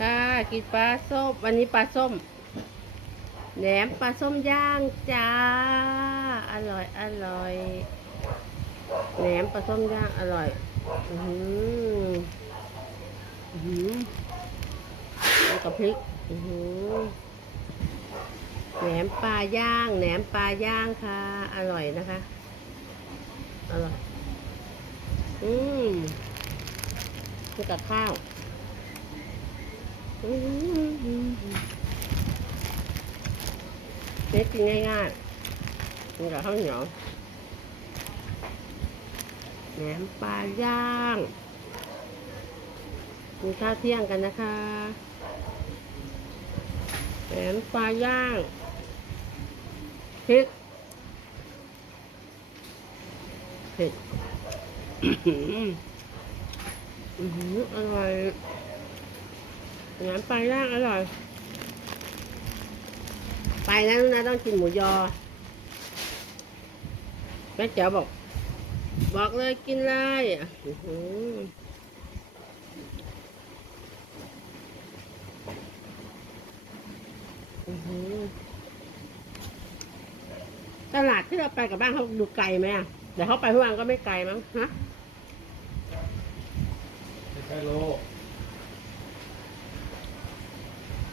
ค่ะกินปลาส้ม วันนี้ปลาส้ม แหนมปลาส้มย่างจ้า อร่อย อร่อย แหนมปลาส้มย่างอร่อย อือหือหือแล้วกับพริก อือหือแหนมปลาย่าง แหนมปลาย่างค่ะ อร่อยนะคะ อร่อย อืมกับข้าว เน็ตกินง่ายๆกินกับข้าวเหนียวแหนมปลาย่างกินข้าวเที่ยงกันนะคะแหนมปลาย่างพริกเผ็ดอือหืออร่อย น้ำปลาย่างอร่อย ไปนะลูกนะต้องกินหมูยอ แม่เจ๋วบอก บอกเลยกินเลยอะอื้อหืออื้อหือตลาดที่เราไปกับบ้านเขาดูไกลไหมอะเดี๋ยวเขาไปทุกวันก็ไม่ไกลมั้งฮะแค่โล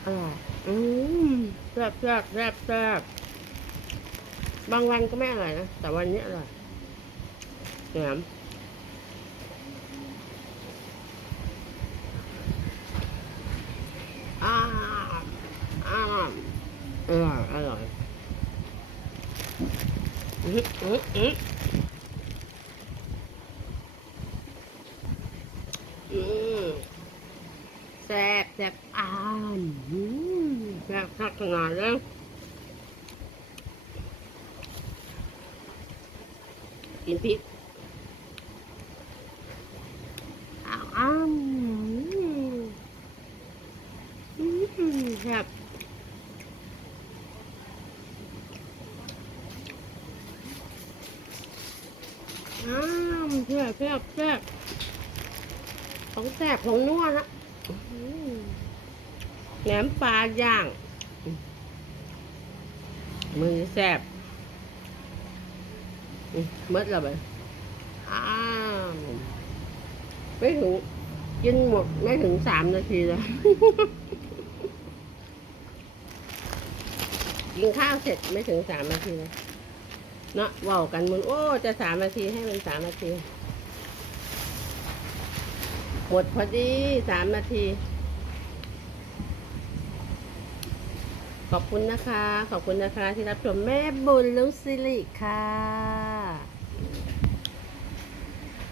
อร่อยอืมแซ่บแซ่บแซ่บแซ่บบางวันก็ไม่อร่อยนะ แต่วันนี้อร่อยแหมอ่าอ่าอร่อย อร่อยอืออืออือม แซ่บแซ่บอ่านแซ่บทักขนาดเลยกินพริกอ้าวอ้ามแซ่บอ้าวแซ่บแซ่บแซ่บของแซ่บของนัวนะ แหนมปลาย่าง มือแซ่บอืมหมดแล้วไปอ้าวไม่ถึงกินหมดไม่ถึงสามนาทีแล้วกินข้าวเสร็จไม่ถึงสามนาทีเลยเนาะว่ากันมึงโอ้ จะสามนาทีให้มันสามนาที หมดพอดีสามนาที ขอบคุณนะคะ ขอบคุณนะคะที่รับชมแม่บุญลุงสิริค่ะ